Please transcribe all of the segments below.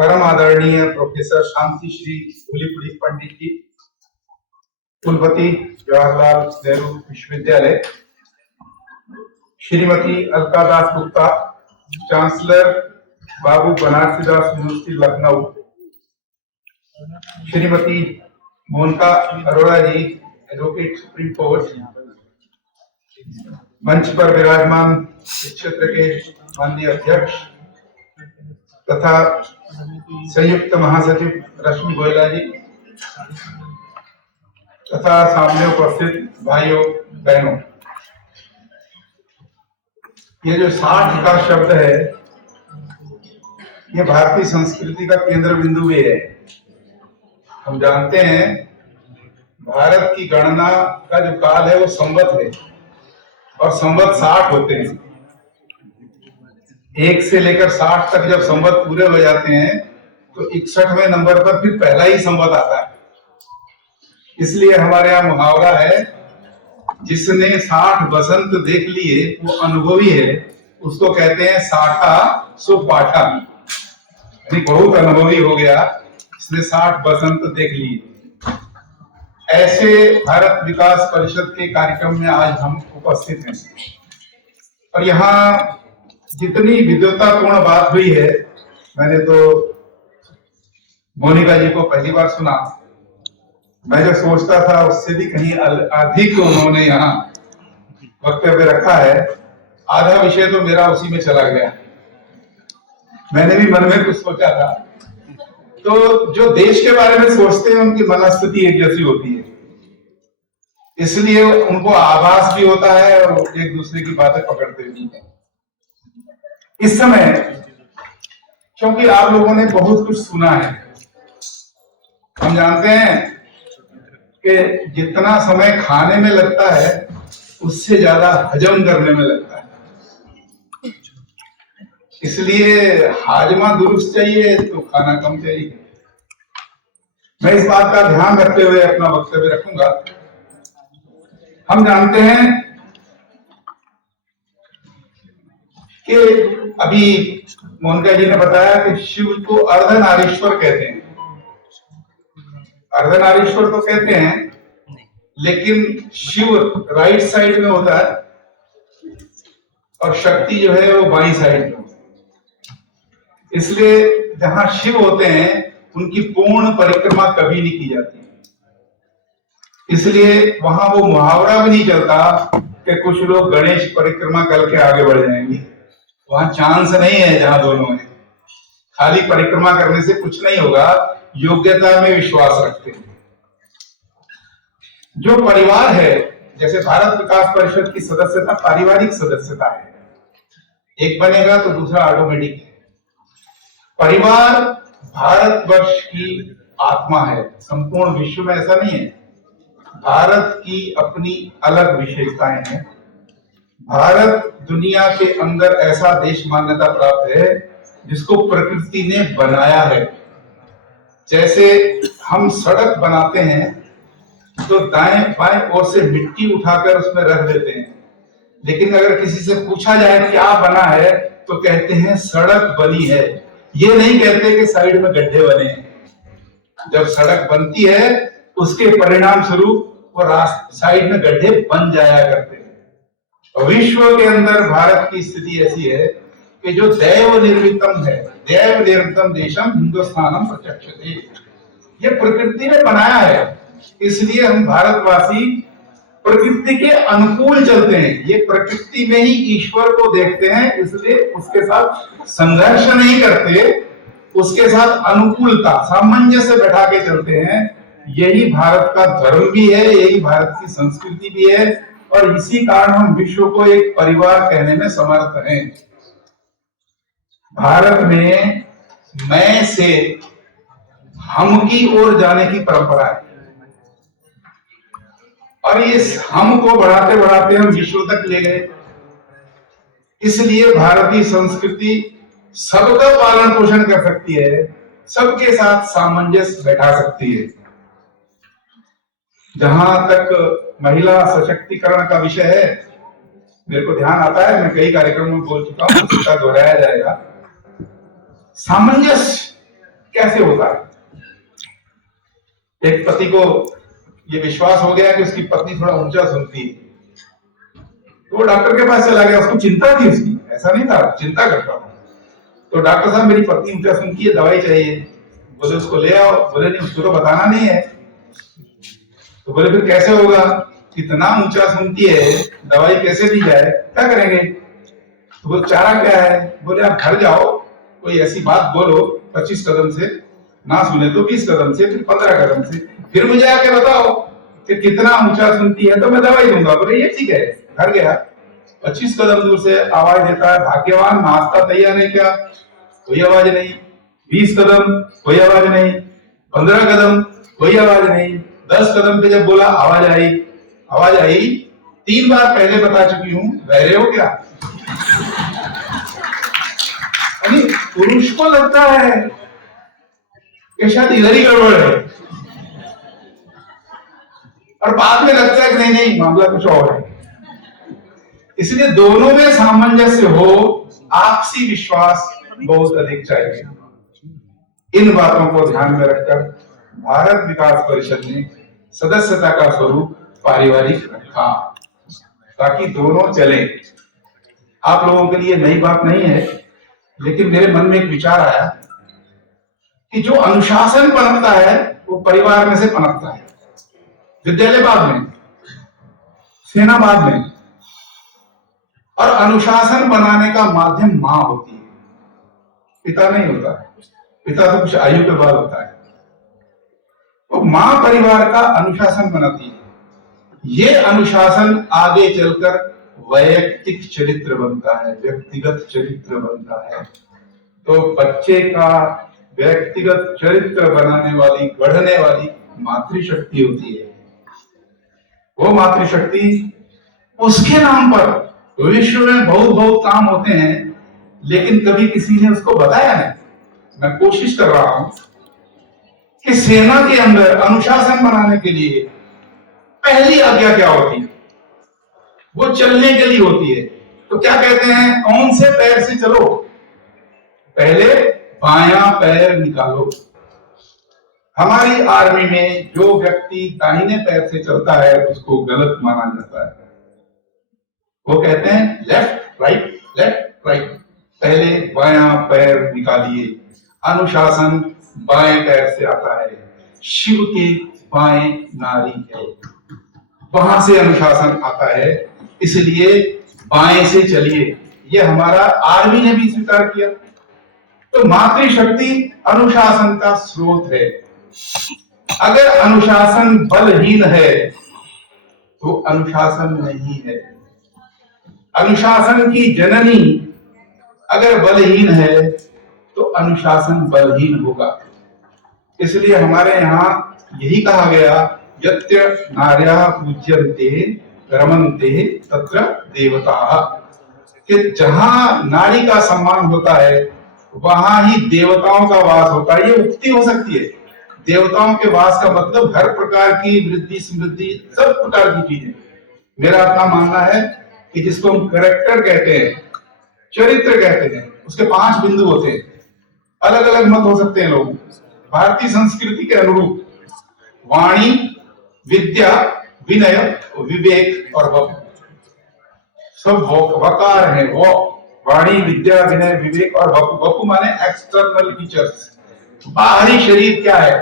परम आदरणीय प्रोफेसर शांति श्री धूलीपुड़ी पंडित जी, कुलपति जवाहरलाल नेहरू विश्वविद्यालय, श्रीमती अलका दास गुप्ता, चांसलर बाबू बनारसीदास यूनिवर्सिटी लखनऊ, श्रीमती मोनिका अरोड़ा जी, एडवोकेट सुप्रीम कोर्ट, मंच पर विराजमान इस क्षेत्र के माननीय अध्यक्ष तथा संयुक्त महासचिव रश्मि गोयला जी तथा सामने उपस्थित भाइयों बहनों, ये जो 60 का शब्द है, ये भारतीय संस्कृति का केंद्र बिंदु भी है। हम जानते हैं भारत की गणना का जो काल है वो संवत है और संवत 60 होते हैं। 1 से लेकर 60 तक जब संवत पूरे हो जाते हैं तो 61वें नंबर पर फिर पहला ही संवत आता है। इसलिए हमारे यहाँ मुहावरा है, जिसने 60 बसंत देख लिए वो अनुभवी है, उसको कहते हैं साठा सो पाठा। यानी बहुत अनुभवी हो गया, इसने 60 बसंत देख लिए। ऐसे भारत विकास परिषद के कार्यक्रम में आज हम उपस्थित हैं और यहाँ जितनी विद्वतापूर्ण बात हुई है, मैंने तो मोनिका जी को पहली बार सुना। मैं जो सोचता था उससे भी कहीं अधिक उन्होंने यहाँ वक्तव्य रखा है। आधा विषय तो मेरा उसी में चला गया। मैंने भी मन में कुछ सोचा था। तो जो देश के बारे में सोचते हैं उनकी मनस्थिति एक जैसी होती है, इसलिए उनको आभास भी होता है और एक दूसरे की बातें पकड़ते भी हैं। इस समय क्योंकि आप लोगों ने बहुत कुछ सुना है, हम जानते हैं कि जितना समय खाने में लगता है उससे ज्यादा हजम करने में लगता है। इसलिए हाजमा दुरुस्त चाहिए तो खाना कम चाहिए। मैं इस बात का ध्यान रखते हुए अपना वक्तव्य रखूंगा। हम जानते हैं कि अभी मोनिका जी ने बताया कि शिव को अर्धनारीश्वर कहते हैं। अर्धनारीश्वर तो कहते हैं, लेकिन शिव राइट साइड में होता है और शक्ति जो है वो बाईं साइड में। इसलिए जहां शिव होते हैं उनकी पूर्ण परिक्रमा कभी नहीं की जाती। इसलिए वहां वो मुहावरा भी नहीं चलता कि कुछ लोग गणेश परिक्रमा करके आगे बढ़ जाएंगे। वहां चांस नहीं है। जहां दोनों है, खाली परिक्रमा करने से कुछ नहीं होगा। योग्यता में विश्वास रखते हैं। जो परिवार है, जैसे भारत विकास परिषद की सदस्यता पारिवारिक सदस्यता है, एक बनेगा तो दूसरा ऑटोमेटिक है। परिवार भारतवर्ष की आत्मा है। संपूर्ण विश्व में ऐसा नहीं है। भारत की अपनी अलग विशेषताएं हैं। भारत दुनिया के अंदर ऐसा देश मान्यता प्राप्त है जिसको प्रकृति ने बनाया है। जैसे हम सड़क बनाते हैं तो दाएं बाएं ओर से मिट्टी उठाकर उसमें रख देते हैं, लेकिन अगर किसी से पूछा जाए क्या बना है तो कहते हैं सड़क बनी है। ये नहीं कहते कि साइड में गड्ढे बने हैं। जब सड़क बनती है उसके परिणाम स्वरूप वो साइड में गड्ढे बन जाया करते हैं। विश्व के अंदर भारत की स्थिति ऐसी है कि जो दैव निर्मितम है, दैव निर्मितम देशम हिंदुस्तानम प्रचक्षते, ये प्रकृति ने बनाया है। इसलिए हम भारतवासी प्रकृति के अनुकूल चलते हैं। ये प्रकृति में ही ईश्वर को देखते हैं, इसलिए उसके साथ संघर्ष नहीं करते, उसके साथ अनुकूलता सामंजस्य बैठा के चलते हैं। यही भारत का धर्म भी है, यही भारत की संस्कृति भी है और इसी कारण हम विश्व को एक परिवार कहने में समर्थ हैं। भारत में मैं से हम की ओर जाने की परंपरा है और इस हम को बढ़ाते बढ़ाते हम विश्व तक ले गए। इसलिए भारतीय संस्कृति सबका पालन पोषण कर सकती है, सबके साथ सामंजस्य बैठा सकती है। जहां तक महिला सशक्तिकरण का विषय है, मेरे को ध्यान आता है, मैं कई कार्यक्रमों में बोल चुका हूं, उसका दोहराया जाएगा। सामंजस्य कैसे होता है? एक पति को ये विश्वास हो गया कि उसकी पत्नी थोड़ा ऊंचा सुनती है, तो वो डॉक्टर के पास चला गया। उसको चिंता थी उसकी, ऐसा नहीं था, चिंता करता था। तो डॉक्टर साहब मेरी पत्नी ऊंचा सुनती है, दवाई चाहिए। बोले उसको ले आओ। बोले नहीं, उसको तो बताना नहीं है। तो बोले फिर कैसे होगा, कितना ऊंचा सुनती है, दवाई कैसे दी जाए, क्या करेंगे? तो बोले चारा क्या है? बोले आप घर जाओ, कोई ऐसी बात बोलो 25 कदम से, ना सुने तो 20 कदम से, फिर 15 कदम से, फिर मुझे आके बताओ कि कितना ऊंचा सुनती है, तो मैं दवाई दूंगा। बोले ये ठीक है। घर गया, 25 कदम दूर से आवाज देता है, भाग्यवान, नाश्ता तैयार है क्या? कोई आवाज नहीं। 20 कदम, कोई आवाज नहीं। 15 कदम, कोई आवाज नहीं। 10 कदम पे जब बोला, आवाज आई। आवाज आई, 3 बार पहले बता चुकी हूं, बहरे हो क्या? यानी पुरुष को लगता है कि शायद इधर ही गड़बड़ है, और बाद में लगता है कि नहीं नहीं, मामला कुछ और है। इसलिए दोनों में सामंजस्य हो, आपसी विश्वास बहुत अधिक चाहिए। इन बातों को ध्यान में रखकर भारत विकास परिषद ने सदस्यता का स्वरूप पारिवारिक रखा, ताकि दोनों चले। आप लोगों के लिए नई बात नहीं है, लेकिन मेरे मन में एक विचार आया कि जो अनुशासन पनपता है वो परिवार में से पनपता है। विद्यालय बाद में, सेना बाद में, और अनुशासन बनाने का माध्यम मां होती है, पिता नहीं होता है। पिता तो कुछ आयु के बाद होता है। तो मां परिवार का अनुशासन बनाती है। ये अनुशासन आगे चलकर वैयक्तिक चरित्र बनता है, व्यक्तिगत चरित्र बनता है। तो बच्चे का व्यक्तिगत चरित्र बनाने वाली, गढ़ने वाली मातृशक्ति होती है। वो मातृशक्ति, उसके नाम पर विश्व में बहुत बहुत काम होते हैं, लेकिन कभी किसी ने उसको बताया नहीं। मैं कोशिश कर रहा हूं कि सेना के अंदर अनुशासन बनाने के लिए पहली आज्ञा क्या होती है? वो चलने के लिए होती है। तो क्या कहते हैं, कौन से पैर से चलो? पहले बायां पैर निकालो। हमारी आर्मी में जो व्यक्ति दाहिने पैर से चलता है उसको गलत माना जाता है। वो कहते हैं लेफ्ट राइट, लेफ्ट राइट। पहले बायां पैर निकालिए। अनुशासन बाएं पैर से आता है। शिव के बाएं नारी है, वहां से अनुशासन आता है। इसलिए बाएं से चलिए, ये हमारा आर्मी ने भी स्वीकार किया। तो मातृशक्ति अनुशासन का स्रोत है। अगर अनुशासन बलहीन है तो अनुशासन नहीं है। अनुशासन की जननी अगर बलहीन है तो अनुशासन बलहीन होगा। इसलिए हमारे यहाँ यही कहा गया, यत्र नार्यः पूज्यन्ते रमन्ते तत्र देवताः, कि जहां नारी का सम्मान होता है वहां ही देवताओं का वास होता है। ये उक्ति हो सकती है। देवताओं के वास का मतलब हर प्रकार की वृद्धि, समृद्धि, सब प्रकार की चीजें। मेरा अपना मानना है कि जिसको हम कैरेक्टर कहते हैं, चरित्र कहते हैं, उसके 5 बिंदु होते हैं। अलग अलग मत हो सकते हैं लोग, भारतीय संस्कृति के अनुरूप वाणी, विद्या, विनय, विवेक और वप, सब वकार है। वो वाणी, विद्या, विनय, विवेक और वप। वप माने एक्सटर्नल फीचर्स, बाहरी शरीर क्या है।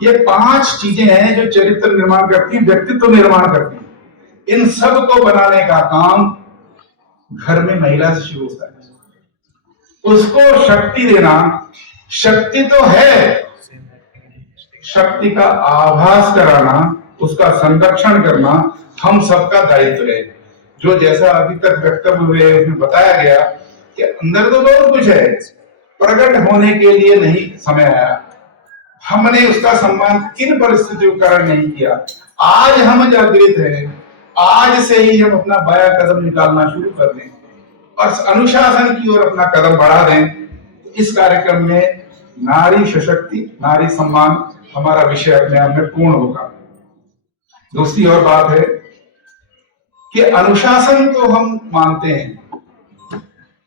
ये 5 चीजें हैं जो चरित्र निर्माण करती है, व्यक्तित्व निर्माण करती है। इन सब को बनाने का काम घर में महिला से शुरू होता है। उसको शक्ति देना, शक्ति तो है, शक्ति का आभास कराना, उसका संरक्षण करना हम सबका दायित्व है। जो जैसा अभी तक वक्तव्य हुए उसमें बताया गया कि अंदर तो बहुत कुछ है, प्रकट होने के लिए नहीं समय आया। हमने उसका सम्मान किन परिस्थितियों के कारण नहीं किया। आज हम जागृत हैं, आज से ही हम अपना बाया कदम निकालना शुरू कर दें और अनुशासन की ओर अपना कदम बढ़ा दें। तो इस कार्यक्रम में नारी सशक्ति, नारी सम्मान हमारा विषय अपने आप में पूर्ण होगा। दूसरी और बात है कि अनुशासन तो हम मानते हैं,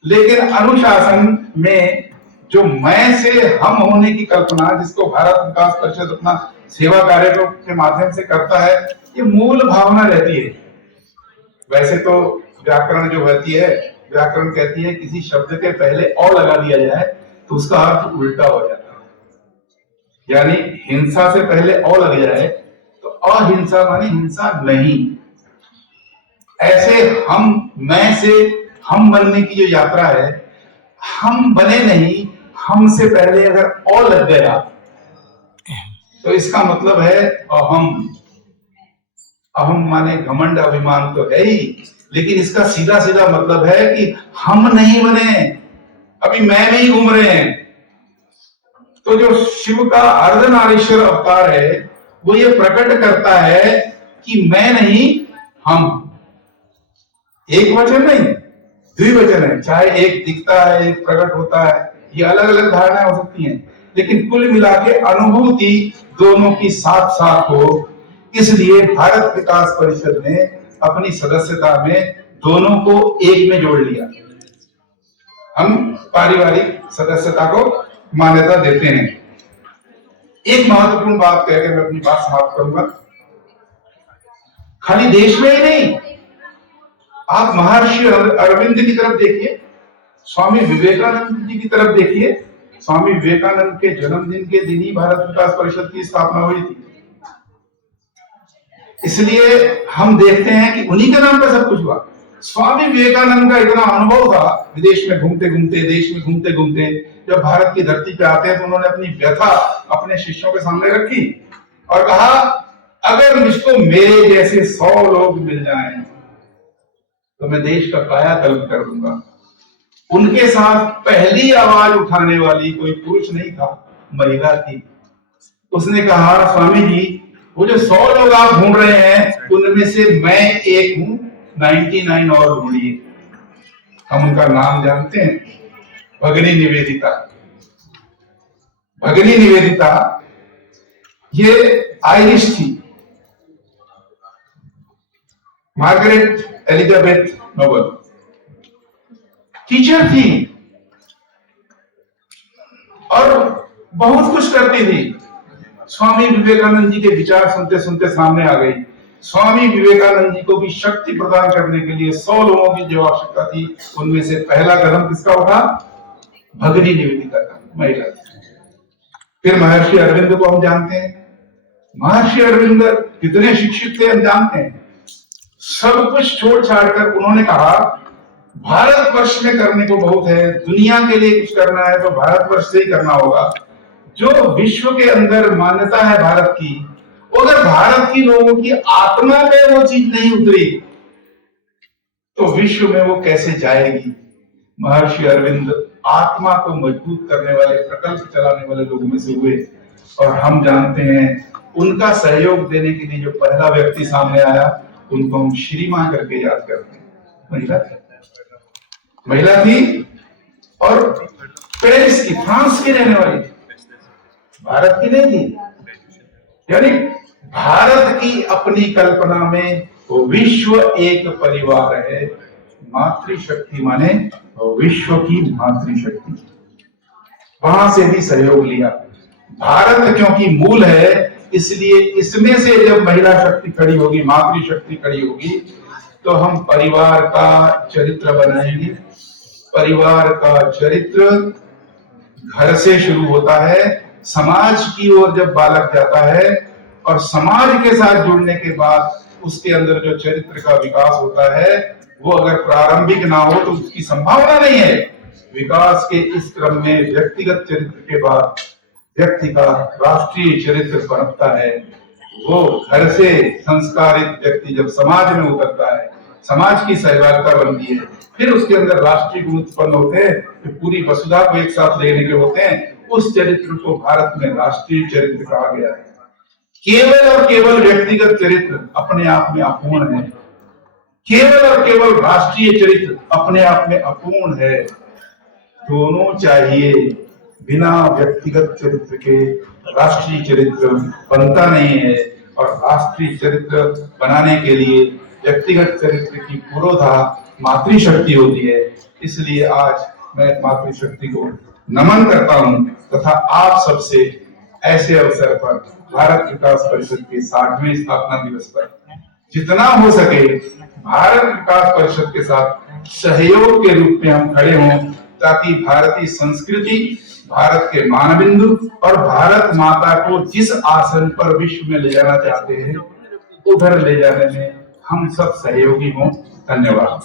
लेकिन अनुशासन में जो मैं से हम होने की कल्पना, जिसको भारत विकास परिषद अपना सेवा कार्य के माध्यम से करता है, ये मूल भावना रहती है। वैसे तो व्याकरण जो होती है, व्याकरण कहती है किसी शब्द के पहले अ लगा दिया जाए तो उसका अर्थ उल्टा हो जाता है। यानी हिंसा से पहले अ लग जाए तो अहिंसा माने हिंसा नहीं। ऐसे हम, मैं से हम बनने की जो यात्रा है, हम बने नहीं, हमसे पहले अगर अ लग गया तो इसका मतलब है अहम। अहम माने घमंड, अभिमान तो है ही, लेकिन इसका सीधा सीधा मतलब है कि हम नहीं बने, अभी मैं में ही घूम रहे हैं। तो जो शिव का अर्धनारीश्वर अवतार है वो ये प्रकट करता है कि मैं नहीं, हम। एक वचन नहीं, द्विवचन है। चाहे एक दिखता है, एक प्रकट होता है, ये अलग अलग धारणाएं हो सकती हैं, लेकिन कुल मिला के अनुभूति दोनों की साथ साथ हो। इसलिए भारत विकास परिषद ने अपनी सदस्यता में दोनों को एक में जोड़ लिया। हम पारिवारिक सदस्यता को मान्यता देते हैं। एक महत्वपूर्ण बात कहकर मैं अपनी बात समाप्त करूंगा। खाली देश में ही नहीं, आप महर्षि अरविंद की तरफ देखिए, स्वामी विवेकानंद जी की तरफ देखिए। स्वामी विवेकानंद के जन्मदिन के दिन ही भारत विकास परिषद की स्थापना हुई थी। इसलिए हम देखते हैं कि उन्हीं के नाम पर सब कुछ हुआ। स्वामी विवेकानंद का इतना अनुभव था, विदेश में घूमते घूमते, देश में घूमते घूमते, जब भारत की धरती पे आते हैं तो उन्होंने अपनी व्यथा अपने शिष्यों के सामने रखी और कहा, अगर मुझको मेरे जैसे 100 लोग मिल जाएं तो मैं देश का कायाकल्प कर दूंगा। उनके साथ पहली आवाज उठाने वाली कोई पुरुष नहीं था, महिला थी। उसने कहा, स्वामी जी, वो जो 100 लोग आप ढूंढ रहे हैं उनमें से मैं एक हूं, 99 और ढूंढिए। हम उनका नाम जानते हैं, भगिनी निवेदिता। भगिनी निवेदिता ये आयरिश थी, मार्गरेट एलिजाबेथ नोबल टीचर थी और बहुत कुछ करती थी। स्वामी विवेकानंद जी के विचार सुनते सुनते सामने आ गई। स्वामी विवेकानंद जी को भी शक्ति प्रदान करने के लिए 100 लोगों की जो आवश्यकता थी, उनमें से पहला कदम किसका उठा? भगिनी निवेदिता का, महिला। फिर महर्षि अरविंद को हम जानते हैं। महर्षि अरविंद कितने शिक्षित थे हम जानते हैं। सब कुछ छोड़ छाड़ कर उन्होंने कहा, भारतवर्ष में करने को बहुत है, दुनिया के लिए कुछ करना है तो भारतवर्ष से ही करना होगा। जो विश्व के अंदर मान्यता है भारत की, अगर भारत की लोगों की आत्मा में वो चीज नहीं उतरी तो विश्व में वो कैसे जाएगी? महर्षि अरविंद आत्मा को मजबूत करने वाले, प्रकल्प चलाने वाले लोगों में से हुए। और हम जानते हैं उनका सहयोग देने के लिए जो पहला व्यक्ति सामने आया, उनको हम श्री मां करके याद करते हैं। महिला थी और पेरिस की, फ्रांस की रहने वाली थी, भारत की नहीं थी। यानी भारत की अपनी कल्पना में विश्व एक परिवार है। मातृशक्ति माने विश्व की मातृशक्ति। वहां से भी सहयोग लिया। भारत क्योंकि मूल है, इसलिए इसमें से जब महिला शक्ति खड़ी होगी, मातृशक्ति खड़ी होगी, तो हम परिवार का चरित्र बनाएंगे। परिवार का चरित्र घर से शुरू होता है, समाज की ओर जब बालक जाता है और समाज के साथ जुड़ने के बाद उसके अंदर जो चरित्र का विकास होता है, वो अगर प्रारंभिक ना हो तो उसकी संभावना नहीं है। विकास के इस क्रम में व्यक्तिगत चरित्र के बाद व्यक्ति का राष्ट्रीय चरित्र पनपता है। वो घर से संस्कारित व्यक्ति जब समाज में उतरता है, समाज की सहभागिता बनती है, फिर उसके अंदर राष्ट्रीय गुण उत्पन्न होते हैं, जो पूरी वसुधा को एक साथ लेने के होते हैं। उस चरित्र को भारत में राष्ट्रीय चरित्र कहा गया है। केवल और केवल व्यक्तिगत चरित्र अपने आप में अपूर्ण है। केवल और केवल राष्ट्रीय चरित्र अपने आप में अपूर्ण है। दोनों चाहिए। बिना व्यक्तिगत चरित्र के राष्ट्रीय चरित्र बनता नहीं है। और राष्ट्रीय चरित्र बनाने के लिए व्यक्तिगत चरित्र की पुरोधा मातृशक्ति होती है। इसलिए आज मैं मातृशक्ति को नमन करता हूं तथा आप सबसे ऐसे अवसर पर भारत विकास परिषद के 60वें स्थापना दिवस पर जितना हो सके भारत विकास परिषद के साथ सहयोग के रूप में हम खड़े हों, ताकि भारतीय संस्कृति, भारत के मानबिंदु और भारत माता को जिस आसन पर विश्व में ले जाना चाहते हैं उधर ले जाने में हम सब सहयोगी हों। धन्यवाद।